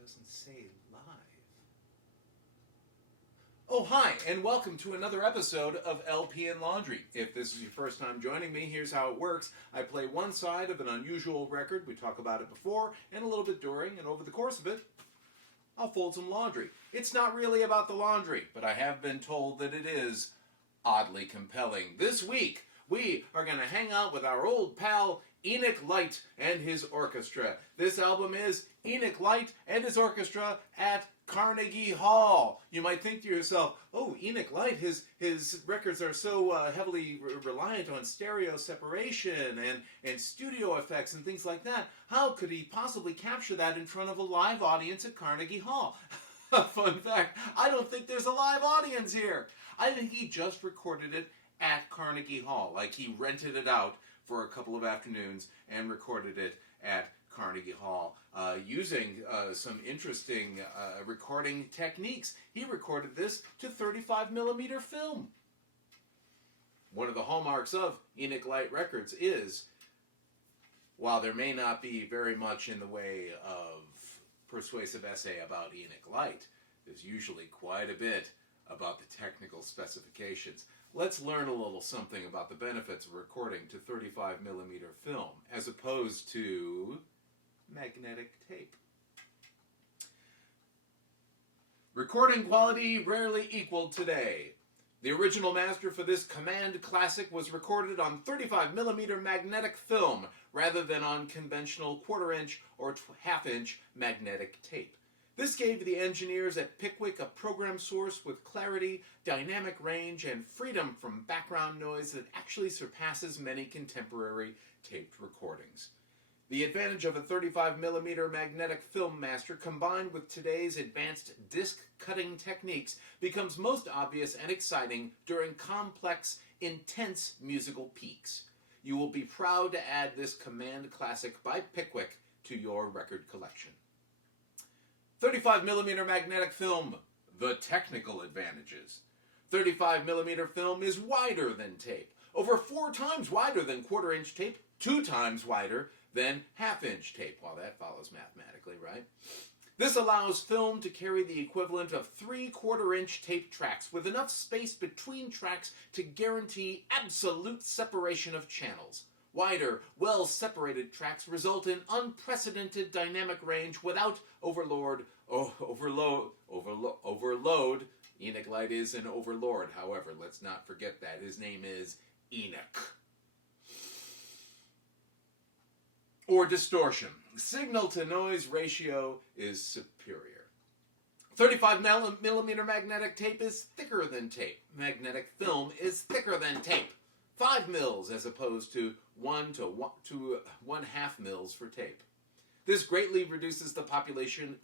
doesn't say live. Oh, hi, and welcome to another episode of LP and Laundry. If this is your first time joining me, here's how it works. I play one side of an unusual record. We talk about it before and a little bit during, and over the course of it, I'll fold some laundry. It's not really about the laundry, but I have been told that it is oddly compelling. This week, we are going to hang out with our old pal Enoch Light and his orchestra. This album is Enoch Light and his orchestra at Carnegie Hall. You might think to yourself, oh, Enoch Light, his records are so heavily reliant on stereo separation and studio effects and things like that. How could he possibly capture that in front of a live audience at Carnegie Hall? Fun fact, I don't think there's a live audience here. I think he just recorded it at Carnegie Hall, like he rented it out for a couple of afternoons and recorded it at Carnegie Hall using some interesting recording techniques. He recorded this to 35mm film. One of the hallmarks of Enoch Light Records is, while there may not be very much in the way of persuasive essay about Enoch Light, there's usually quite a bit about the technical specifications. Let's learn a little something about the benefits of recording to 35mm film as opposed to magnetic tape. Recording quality rarely equaled today. The original master for this command classic was recorded on 35mm magnetic film rather than on conventional quarter-inch or half-inch magnetic tape. This gave the engineers at Pickwick a program source with clarity, dynamic range, and freedom from background noise that actually surpasses many contemporary taped recordings. The advantage of a 35mm magnetic film master combined with today's advanced disc cutting techniques becomes most obvious and exciting during complex, intense musical peaks. You will be proud to add this command classic by Pickwick to your record collection. 35mm magnetic film, the technical advantages. 35mm film is wider than tape, over 4 times wider than quarter-inch tape, 2 times wider than half-inch tape. Well, that follows mathematically, right? This allows film to carry the equivalent of 3 quarter-inch tape tracks with enough space between tracks to guarantee absolute separation of channels. Wider, well-separated tracks result in unprecedented dynamic range without overload. Enoch Light is an overlord, however, let's not forget that. His name is Enoch. Or distortion. Signal-to-noise ratio is superior. 35mm magnetic tape is thicker than tape. Magnetic film is thicker than tape. 5 mils as opposed to 1 to 1/2 mils for tape. This greatly reduces the population.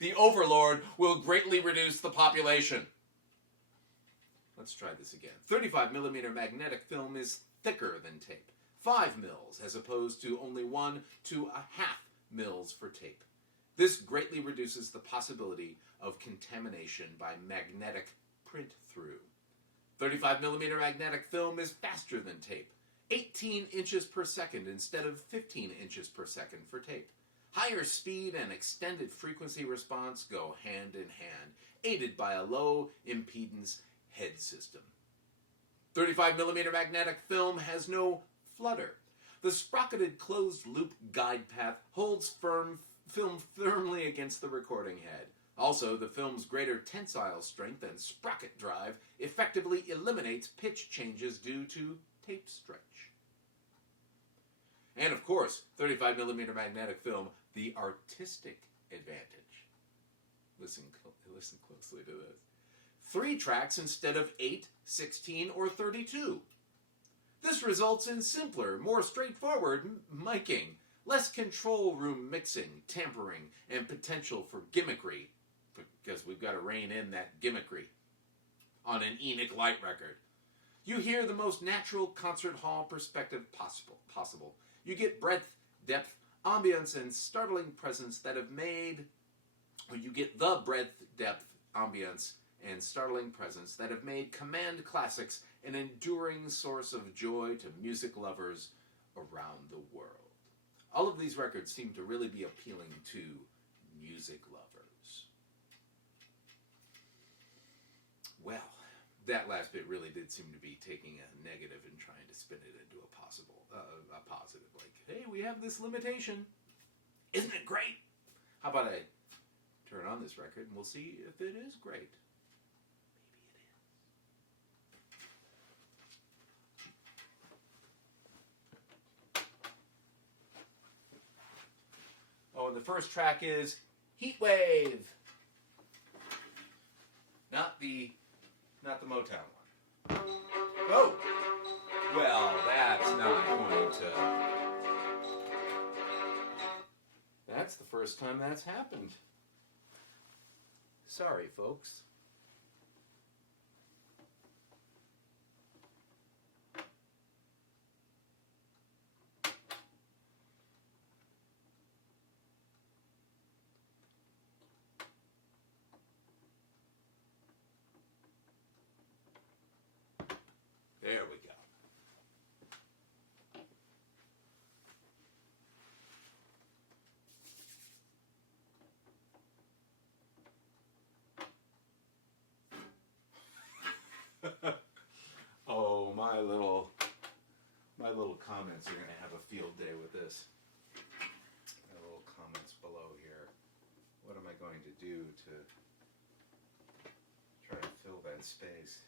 The overlord will greatly reduce the population. Let's try this again. 35mm magnetic film is thicker than tape. 5 mils as opposed to only 1 to 1/2 mils for tape. This greatly reduces the possibility of contamination by magnetic print-through. 35mm magnetic film is faster than tape. 18 inches per second instead of 15 inches per second for tape. Higher speed and extended frequency response go hand in hand, aided by a low impedance head system. 35mm magnetic film has no flutter. The sprocketed closed-loop guide path holds film firmly against the recording head. Also, the film's greater tensile strength and sprocket drive effectively eliminates pitch changes due to tape stretch. And of course, 35mm magnetic film, the artistic advantage. Listen closely to this. 3 tracks instead of 8, 16, or 32. This results in simpler, more straightforward miking, less control room mixing, tampering, and potential for gimmickry, because we've got to rein in that gimmickry on an Enoch Light record. You hear the most natural concert hall perspective possible. You get breadth, depth, ambience, and startling presence that have made, or you get the breadth, depth, ambience, and startling presence that have made command classics an enduring source of joy to music lovers around the world. All of these records seem to really be appealing to music lovers. Well, that last bit really did seem to be taking a negative and trying to spin it into a positive. Like, hey, we have this limitation. Isn't it great? How about I turn on this record and we'll see if it is great. Oh, and the first track is Heat Wave. Not the Motown one. Oh! Well, that's not going to... That's the first time that's happened. Sorry, folks. There we go. Oh, my little comments are going to have a field day with this. My little comments below here. What am I going to do to try to fill that space?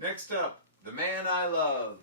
Next up, The Man I Love.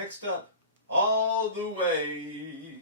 Next up, All the Way.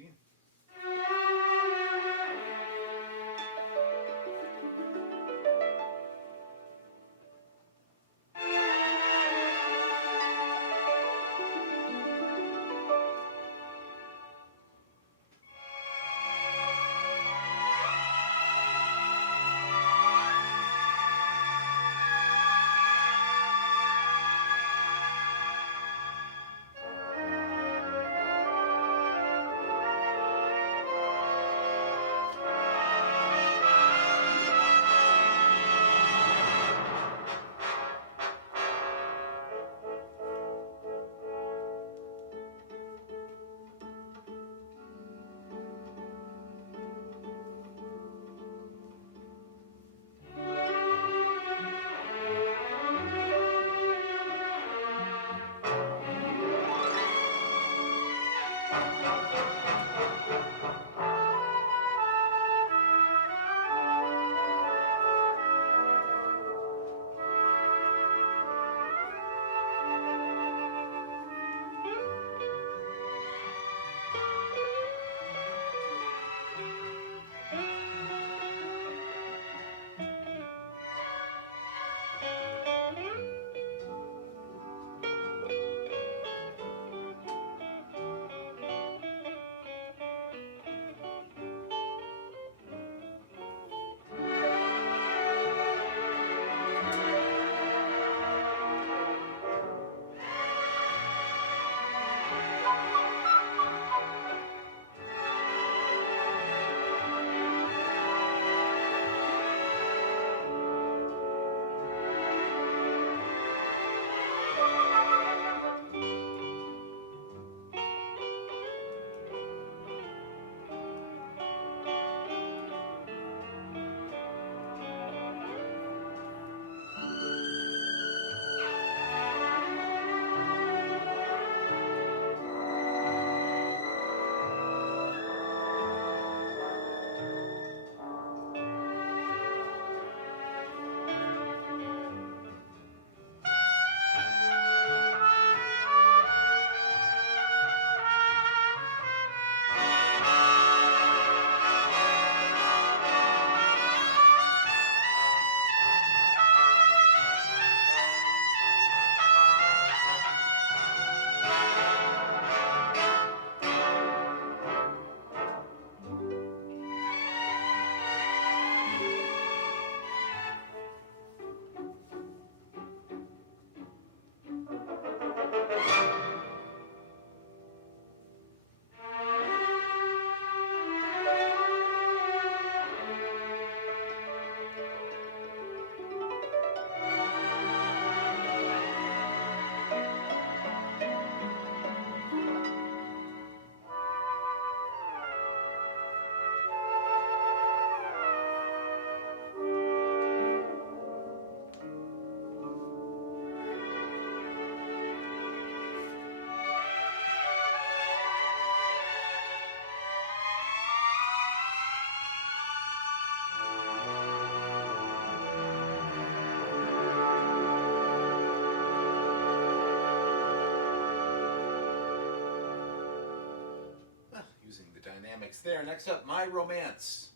Dynamics there. Next up, My Romance.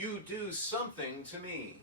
you do something to me.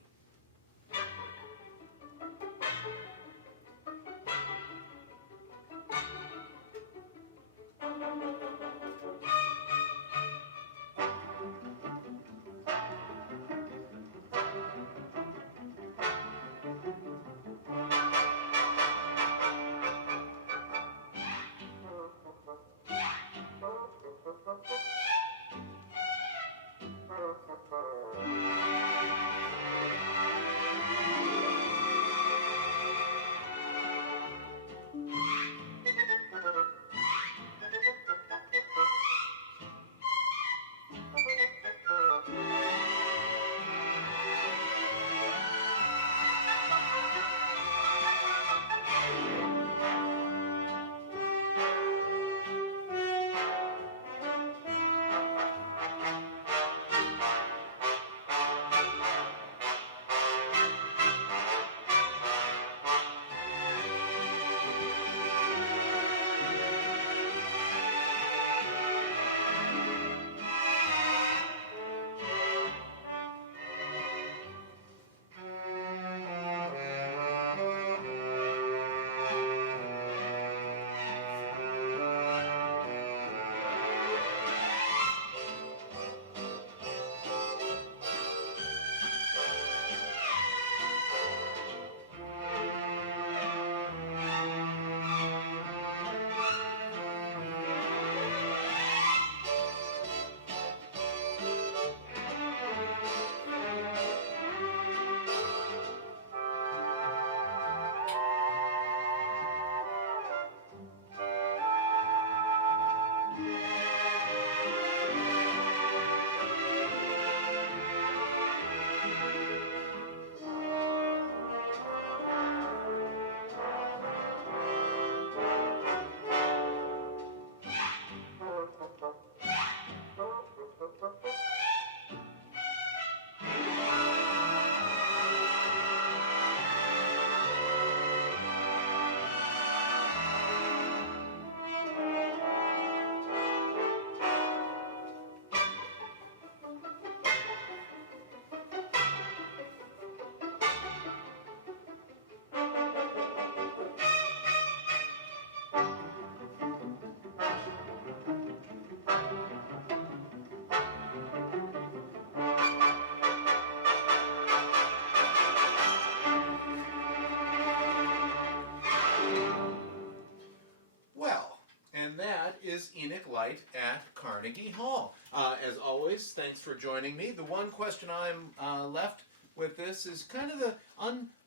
And that is Enoch Light at Carnegie Hall. As always, thanks for joining me. The one question I'm left with this is kind of the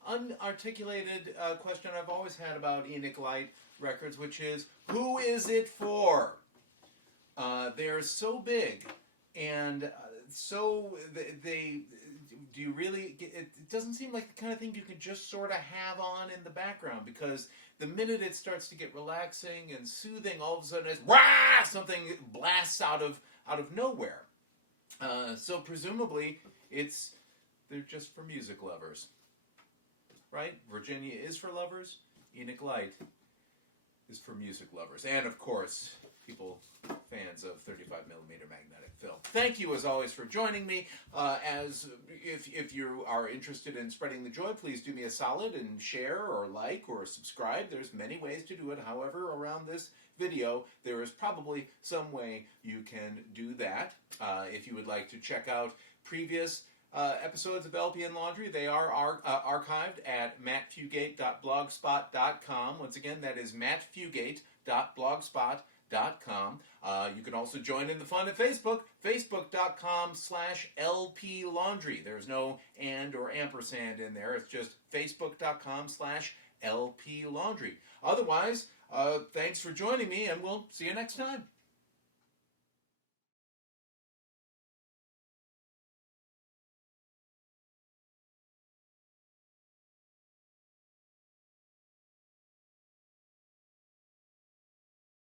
unarticulated question I've always had about Enoch Light records, which is, who is it for? They're so big, and so they do you really it doesn't seem like the kind of thing you can just sort of have on in the background, because the minute it starts to get relaxing and soothing, all of a sudden it's wah! Something blasts out of nowhere. So presumably they're just for music lovers, right? Virginia is for lovers. Enoch Light is for music lovers, and of course, fans of 35mm magnetic film. Thank you, as always, for joining me. If you are interested in spreading the joy, please do me a solid and share or like or subscribe. There's many ways to do it. However, around this video, there is probably some way you can do that. If you would like to check out previous episodes of LP and Laundry, they are archived at mattfugate.blogspot.com. Once again, that is mattfugate.blogspot.com. You can also join in the fun at Facebook, facebook.com/LP Laundry. There's no and or ampersand in there. It's just facebook.com/LP Laundry. Otherwise, thanks for joining me, and we'll see you next time.